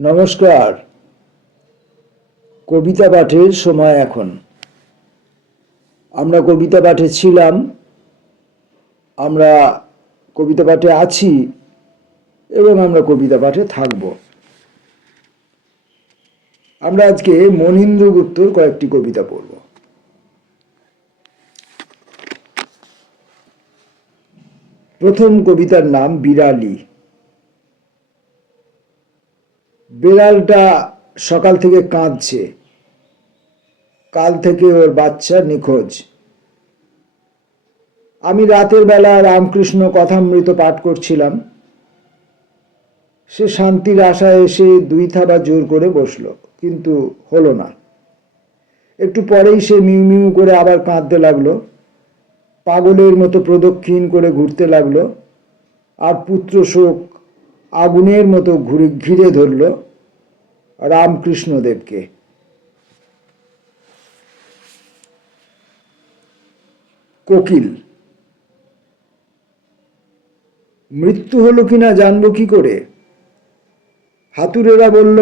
নমস্কার। কবিতা পাঠের সময় এখন। আমরা কবিতা পাঠে ছিলাম, আমরা কবিতা পাঠে আছি, এবং আমরা কবিতা পাঠে থাকব। আমরা আজকে মনীন্দ্র গুপ্তর কয়েকটি কবিতা পড়ব। প্রথম কবিতার নাম বিড়ালি। বিড়ালটা সকাল থেকে কাঁদছে। কাল থেকে ওর বাচ্চা নিখোঁজ। আমি রাতের বেলা রামকৃষ্ণ কথামৃত পাঠ করছিলাম। সে শান্তির আশায় এসে দুই থাবা জোর করে বসল, কিন্তু হলো না। একটু পরেই সে মিউ মিউ করে আবার কাঁদতে লাগল, পাগলের মতো প্রদক্ষিণ করে ঘুরতে লাগল, আর পুত্র শোক আগুনের মতো ঘুরে ঘিরে ধরল। রামকৃষ্ণদেবকে। কোকিল, মৃত্যু হলো কিনা জানব কি করে? হাতুরেরা বলল,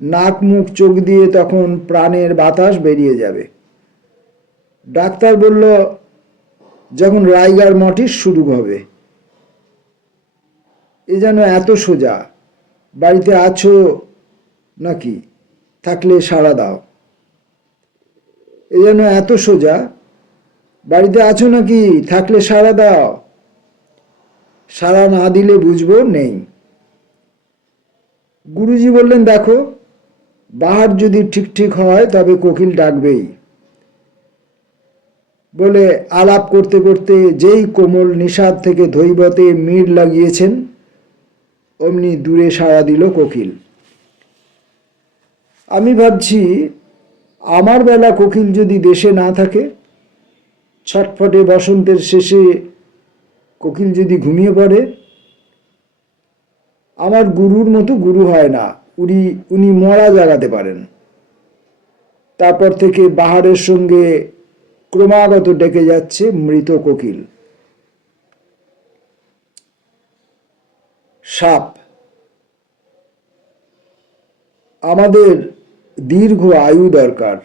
নাক মুখ চোখ দিয়ে তখন প্রাণের বাতাস বেরিয়ে যাবে। ডাক্তার বলল, যখন রাইগার মটিস শুরু হবে, এ যেন এত সোজা, বাড়িতে আছো নাকি? থাকলে সাড়া দাও। এ যেন এত সোজা। বাড়িতে আছো নাকি? থাকলে সাড়া দাও। সাড়া না দিলে বুঝব নেই। গুরুজি বললেন, দেখো, বাহার যদি ঠিক ঠিক হয়, তবে কোকিল ডাকবেই। বলে আলাপ করতে করতে যেই কোমল নিষাদ থেকে ধৈবতে মিড় লাগিয়েছেন, অমনি দূরে সাড়া দিল কোকিল। আমি ভাবছি, আমার বেলা কোকিল যদি দেশে না থাকে, ছটফটে বসন্তের শেষে কোকিল যদি ঘুমিয়ে পড়ে, আমার গুরুর মতো গুরু হয় না, উনি উনি মরা জাগাতে পারেন। তারপর থেকে বাহারের সঙ্গে ক্রমাগত ডেকে যাচ্ছে মৃত কোকিল। সাপ। আমাদের দীর্ঘ আয়ু দরকার,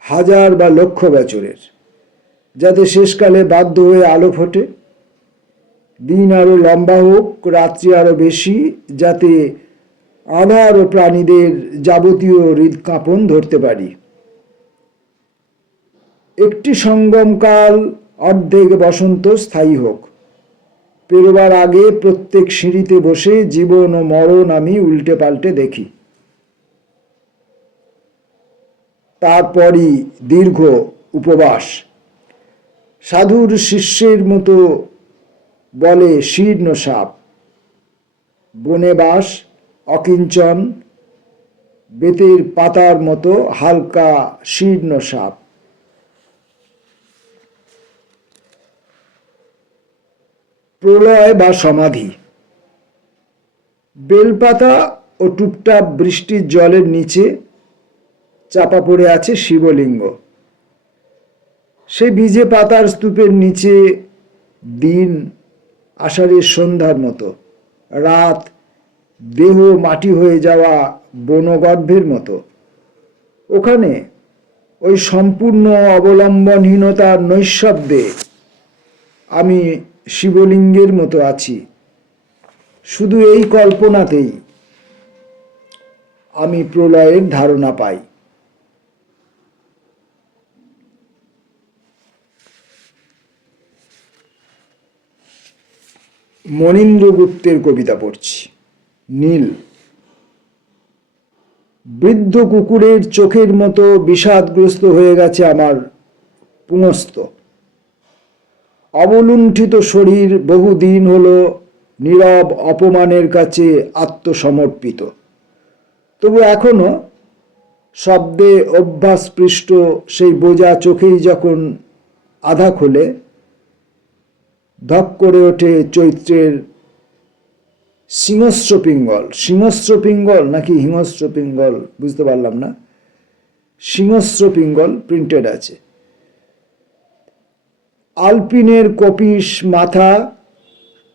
হাজার বা লক্ষ বছরের, যাতে শেষকালে বাধ্য হয়ে আলো ফোটে। দিন আরও লম্বা হোক, রাত্রি আরও বেশি, যাতে আধার ও প্রাণীদের যাবতীয় হৃদকাঁপন ধরতে পারি। একটি সঙ্গমকাল অর্ধেক বসন্ত স্থায়ী হোক। পেরোবার আগে প্রত্যেক সিঁড়িতে বসে জীবন ও মরণ আমি উল্টে পাল্টে দেখি। তারপরই দীর্ঘ উপবাস। সাধুর শিষ্যের মতো বলে শীর্ণ সাপ। বনে বাস, অকিঞ্চন, বেতের পাতার মতো হালকা শীর্ণ সাপ। প্রলয় বা সমাধি। বেলপাতা ও টুপটাপ বৃষ্টির জলের নিচে চাপা পড়ে আছে শিবলিঙ্গ। সেই বীজে পাতার স্তূপের নিচে দিন আষাঢ়ের সন্ধ্যার মতো, রাত দেহ মাটি হয়ে যাওয়া বনগর্ভের মতো। ওখানে ওই সম্পূর্ণ অবলম্বনহীনতার নৈশব্দে আমি শিবলিঙ্গের মতো আছি। শুধু এই কল্পনাতেই আমি প্রলয়ের ধারণা পাই। মনীন্দ্র গুপ্তের কবিতা পড়ছি। নীল। বৃদ্ধ কুকুরের চোখের মতো বিষাদগ্রস্ত হয়ে গেছে আমার পুনস্ত। অবলুণ্ঠিত শরীর বহুদিন হলো নীরব অপমানের কাছে আত্মসমর্পিত। তবু এখনও শব্দে অভ্যাসপৃষ্ট সেই বোঝা চোখেই যখন আধা খোলে ধক করে ওঠে চৈত্রের সিংহস্র পিঙ্গল। সিংহস্র পিঙ্গল নাকি হিংস্র পিঙ্গল বুঝতে পারলাম না। সিংহস্র পিঙ্গল প্রিন্টেড আছে। আলপিনের কপিস মাথা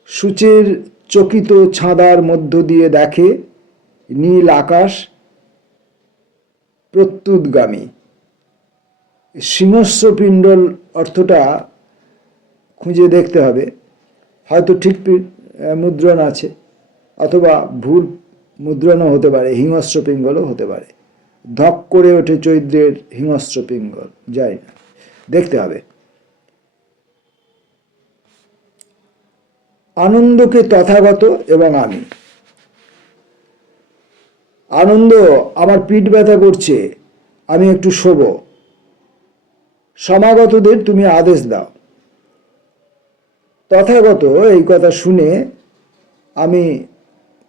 সূচের চকিত ছাদার মধ্য দিয়ে দেখে নীল আকাশ প্রত্যুৎগামী সিংহস্র পিণ্ডল অর্থটা খুঁজে দেখতে হবে। হয়তো ঠিক মুদ্রণ আছে অথবা ভুল মুদ্রণও হতে পারে, হিংস্র পিঙ্গলও হতে পারে। ধক করে ওঠে চৈত্রের হিংস্র পিঙ্গল, যাই না। দেখতে হবে। আনন্দকে তথাগত এবং আমি। আনন্দ, আমার পিঠ ব্যথা করছে, আমি একটু শোব। সমাগতদের তুমি আদেশ দাও। তথাগত এই কথা শুনে আমি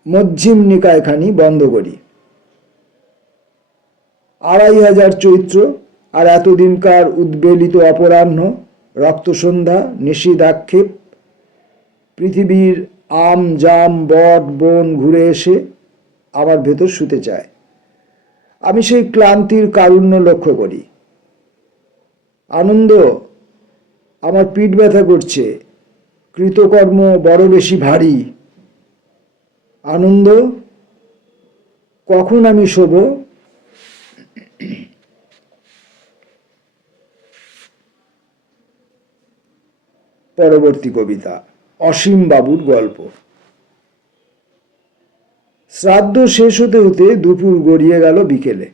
মধ্যিম নিকায়খানি বন্ধ করি। আড়াই হাজার চৈত্র আর এতদিনকার উদ্বেলিত অপরাহ্ন রক্তসন্ধ্যা নিষিদাক্ষেপ পৃথিবীর আম, জাম, বট, বন ঘুরে এসে আমার ভেতর শুতে চায়। আমি সেই ক্লান্তির কারুণ্য লক্ষ্য করি। আনন্দ, আমার পিঠ ব্যথা করছে। কৃতকর্ম বড় বেশি ভারী। আনন্দ? কখন আমি শোব? পরবর্তী কবিতা, অসীম বাবুর গল্প। শ্রাদ্ধ শেষ হতে হতে দুপুর গড়িয়ে গেল বিকেলে।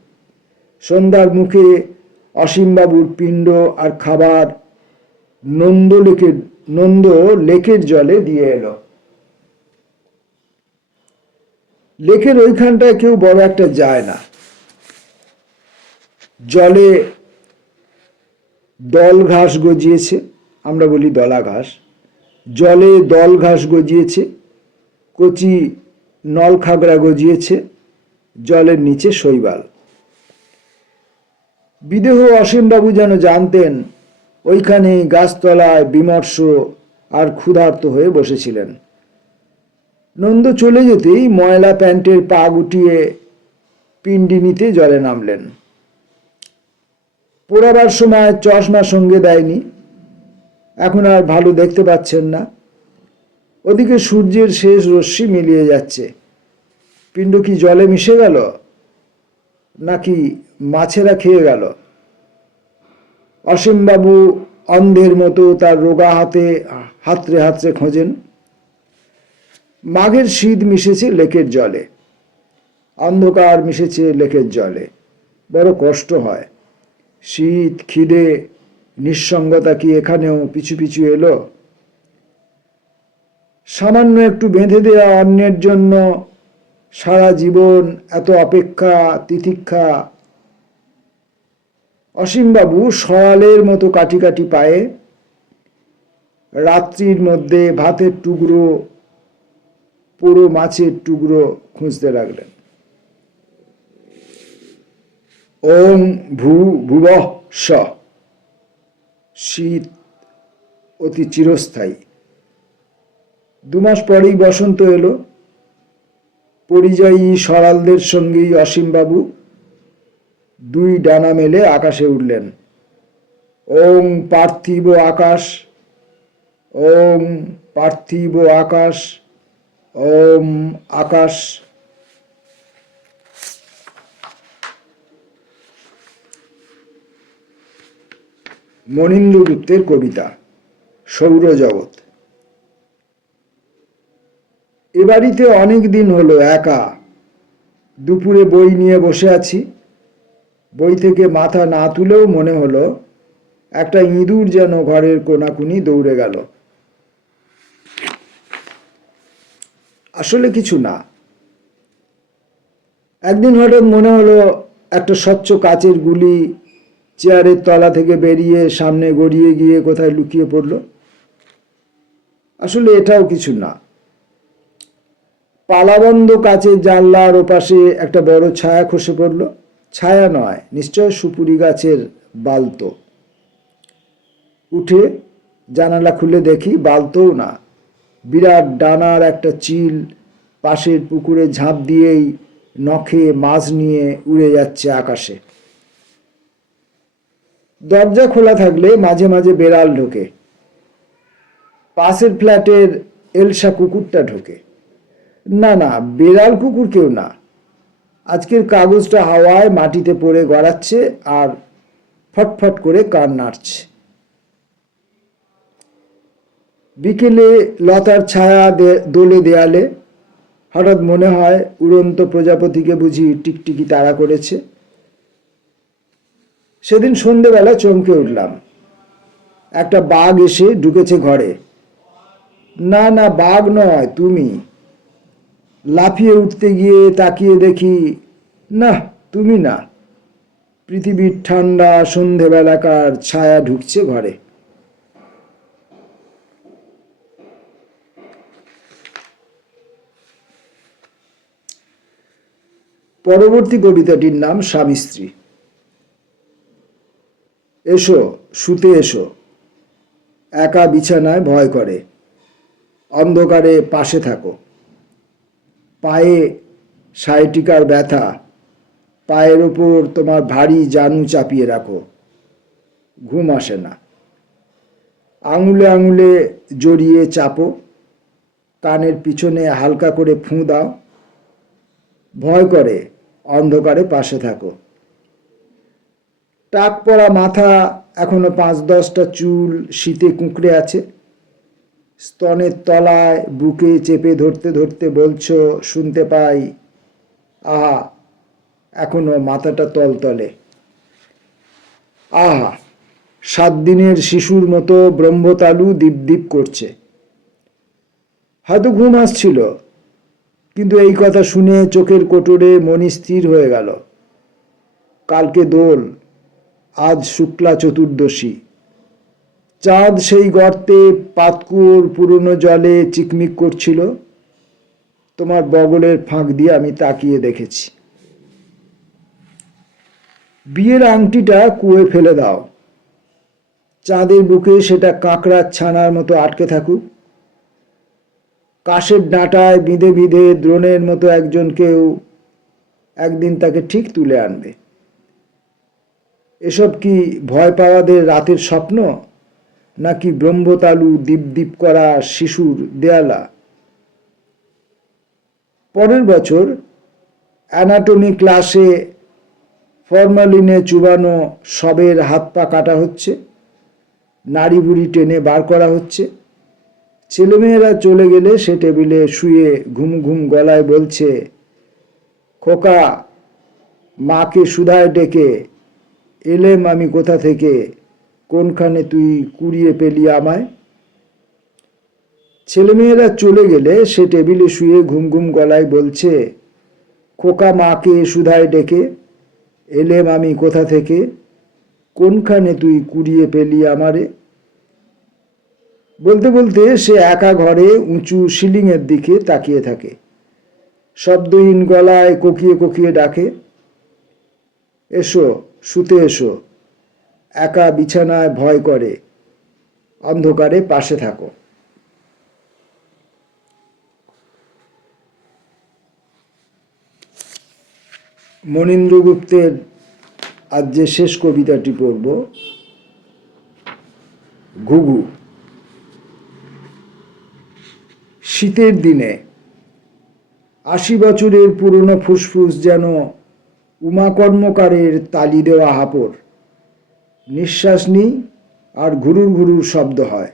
সন্ধ্যার মুখে অসীমবাবুর পিণ্ড আর খাবার নন্দ লেকের নন্দ লেকের জলে দিয়ে এলো। লেকের ওইখানটায় কেউ বড় একটা যায় না। জলে দল ঘাস গজিয়েছে, আমরা বলি দলা ঘাস। জলে দল ঘাস গজিয়েছে, কচি নল খাগড়া গজিয়েছে, জলের নিচে শৈবাল। বিদেহ অসীমবাবু যেন জানতেন ওইখানে গাছতলায় বিমর্ষ আর ক্ষুধার্ত হয়ে বসেছিলেন। নন্দ চলে যেতেই ময়লা প্যান্টের পা গুটিয়ে পিণ্ডি নিতে জলে নামলেন। পোড়াবার সময় চশমা সঙ্গে দেয়নি। এখন আর ভালো দেখতে পাচ্ছেন না। ওদিকে সূর্যের শেষ রশ্মি মিলিয়ে যাচ্ছে। পিণ্ড কি জলে মিশে গেল? নাকি মাছেরা খেয়ে গেল? অসীমবাবু অন্ধের মতো তার রোগা হাতে হাতড়ে হাতড়ে খোঁজেন। মাঘের শীত মিশেছে লেকের জলে। অন্ধকার মিশেছে লেকের জলে। বড় কষ্ট হয়। শীত, খিদে, নিঃসঙ্গতা কি এখানেও পিছু পিছু এলো? সামান্য একটু বেঁধে দেওয়া অন্যের জন্য সারা জীবন এত অপেক্ষা, তিতিক্ষা অসীমবাবু সরালের মতো কাটি কাটি পায়ে রাত্রির মধ্যে ভাতের টুকরো পুরো মাছের টুকরো খুঁজতে লাগলেন। ওং ভূ ভুব শীত অতি চিরস্থায়ী। দুমাস পরেই বসন্ত এলো। পরিযায়ী সরালদের সঙ্গেই অসীমবাবু দুই ডানা মেলে আকাশে উঠলেন। ওম পার্থিব আকাশ, ওম পার্থিব আকাশ, ওম আকাশ। মনীন্দ্র গুপ্তের কবিতা, সৌরজগৎ। এ বাড়িতে অনেক দিন হলো একা। দুপুরে বই নিয়ে বসে আছি। বই থেকে মাথা না তুলেও মনে হলো, একটা ইঁদুর যেন ঘরের কোনাকুনি দৌড়ে গেল। আসলে কিছু না। একদিন হঠাৎ মনে হলো, একটা স্বচ্ছ কাচের গুলি চেয়ারের তলা থেকে বেরিয়ে সামনে গড়িয়ে গিয়ে কোথায় লুকিয়ে পড়ল। আসলে এটাও কিছু না। পালাবন্ধ কাচের জানলার ওপাশে একটা বড় ছায়া খসে পড়ল। ছায়া নয়, নিশ্চয় সুপুরি গাছের বালতো। উঠে জানালা খুলে দেখি বালতোও না। বিরাট ডানার একটা চিল পাশের পুকুরে ঝাঁপ দিয়েই নখে মাছ নিয়ে উড়ে যাচ্ছে আকাশে। দরজা খোলা থাকলে মাঝে মাঝে বেড়াল ঢোকে। পাশের ফ্ল্যাটের এলসা কুকুরটা ঢোকে। না না, বেড়াল কুকুর কেউ না। আজকের কাগজটা হাওয়ায় মাটিতে পড়ে গড়াচ্ছে আর ফটফট করে কান নাড়ছে। বিকেলে লতার ছায়া দোলে দেয়ালে হঠাৎ মনে হয় উড়ন্ত প্রজাপতিকে বুঝি টিকটিকি তাড়া করেছে। সেদিন সন্ধেবেলা চমকে উঠলাম। একটা বাঘ এসে ঢুকেছে ঘরে। না না, বাঘ নয়, তুমি। লাফিয়ে উঠতে গিয়ে তাকিয়ে দেখি না তুমি না। পৃথিবীর ঠান্ডা সন্ধেবেলাকার ছায়া ঢুকছে ঘরে। পরবর্তী কবিতাটির নাম স্বামী স্ত্রী। এসো, শুতে এসো। একা বিছানায় ভয় করে। অন্ধকারে পাশে থাকো। পায়ে সাইটিকার ব্যথা। পায়ের ওপর তোমার ভারী জানু চাপিয়ে রাখো। ঘুম আসে না। আঙুলে আঙুলে জড়িয়ে চাপো। কানের পিছনে হালকা করে ফুঁ দাও। ভয় করে, অন্ধকারে পাশে থাকো। টাক পড়া মাথা এখনও পাঁচ দশটা চুল, শীতে কুঁকড়ে আছে। স্তনের তলায় বুকে চেপে ধরতে ধরতে বলছো, শুনতে পাই। আহা, এখনও মাথাটা তলতলে। আহা, সাত দিনের শিশুর মতো ব্রহ্মতালু দীপ দীপ করছে। হয়তো ঘুম আসছিল, কিন্তু এই কথা শুনে চোখের কোটরে মনি স্থির হয়ে গেল। কালকে দোল, আজ শুক্লা চতুর্দশী। চাঁদ সেই গর্তে পাতকুয়োর পুরনো জলে চিকমিক করছিল। তোমার বগলের ফাঁক দিয়ে আমি তাকিয়ে দেখেছি। বিয়ের আংটিটা কুয়ে ফেলে দাও। চাঁদের বুকে সেটা কাঁকড়ার ছানার মতো আটকে থাকুক। কাশের ডাঁটায় বিঁধে বিঁধে দ্রোণের মতো একজন কেউ একদিন তাকে ঠিক তুলে আনবে। এসব কি ভয় পাওয়াদের রাতের স্বপ্ন? নাকি ব্রহ্মতালু দীপ করা শিশুর দেয়ালা? পরের বছর অ্যানাটমি ক্লাসে ফরমালিনে চুবানো সবের হাত পা কাটা হচ্ছে, নাড়ি বুড়ি টেনে বার করা হচ্ছে। ছেলেমেয়েরা চলে গেলে সে টেবিলে শুয়ে ঘুম ঘুম গলায় বলছে, খোকা, মাকে সুধায় ডেকে, এলেম আমি কোথা থেকে? কোনখানে তুই কুড়িয়ে পেলি আমায়? ছেলেমেয়েরা চলে গেলে সে টেবিলে শুয়ে ঘুম ঘুম গলায় বলছে, খোকা মাকে সুধায় ডেকে, এলেম আমি কোথা থেকে? কোনখানে তুই কুড়িয়ে পেলি আমারে? বলতে বলতে সে একা ঘরে উঁচু সিলিংয়ের দিকে তাকিয়ে থাকে। শব্দহীন গলায় কোকিয়ে কোকিয়ে ডাকে, এসো, শুতে এসো। একা বিছানায় ভয় করে। অন্ধকারে পাশে থাকো। মনীন্দ্র গুপ্তের আজ যে শেষ কবিতাটি পড়ব, ঘুঘু। শীতের দিনে আশি বছরের পুরনো ফুসফুস যেন উমা কর্মকারের তালি দেওয়া হাপড় নিঃশ্বাস নিই আর ঘুরুর ঘুরুর শব্দ হয়।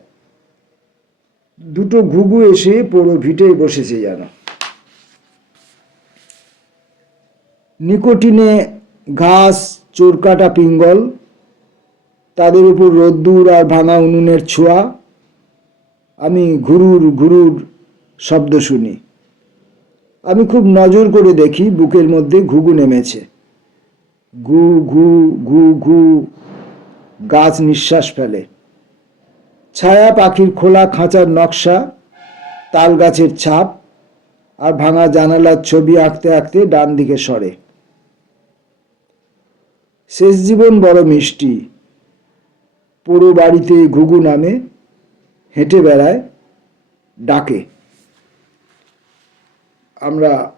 দুটো ঘুঘু এসে পুরো ভিটে বসেছে যেন। নিকোটিনে ঘাস, চোরকাটা পিঙ্গল, তাদের উপর রোদ্দুর আর ভাঙা উনুনের ছোঁয়া। আমি ঘুরুর ঘুরুর শব্দ শুনি। আমি খুব নজর করে দেখি বুকের মধ্যে ঘুঘু নেমেছে। ঘু ঘু ঘু ঘু গাছ নিঃশ্বাস ফেলে। ছায়া পাখির খোলা খাঁচার নকশা, তাল গাছের ছাপ আর ভাঙা জানালার ছবি আঁকতে আঁকতে ডান দিকে সরে। শেষ জীবন বড় মিষ্টি। পুরো বাড়িতে ঘুঘু নামে, হেঁটে বেড়ায়, ডাকে। আমরা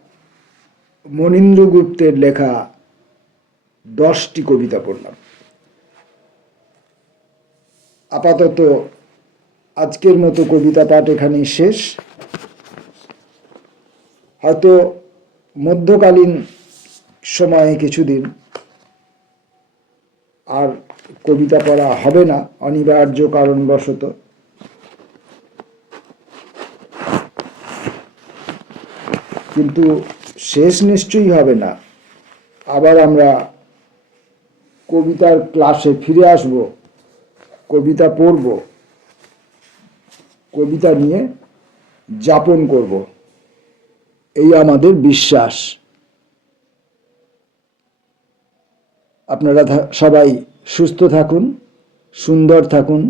মনীন্দ্র গুপ্তের লেখা দশটি কবিতা পড়লাম। আপাতত আজকের মতো কবিতা পাঠ এখানেই শেষ। হয়তো মধ্যকালীন সময়ে কিছুদিন আর কবিতা পড়া হবে না, অনিবার্য কারণবশত। কিন্তু শেষ নিশ্চয়ই হবে না। আবার আমরা কবিতার ক্লাসে ফিরে আসব। কবিতা পড়ব, কবিতা নিয়ে যাপন করব। এই আমাদের বিশ্বাস। আপনারা সবাই সুস্থ থাকুন, সুন্দর থাকুন,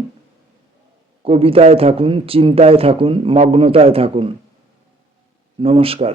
কবিতায় থাকুন, চিন্তায় থাকুন, মগ্নতায় থাকুন। নমস্কার।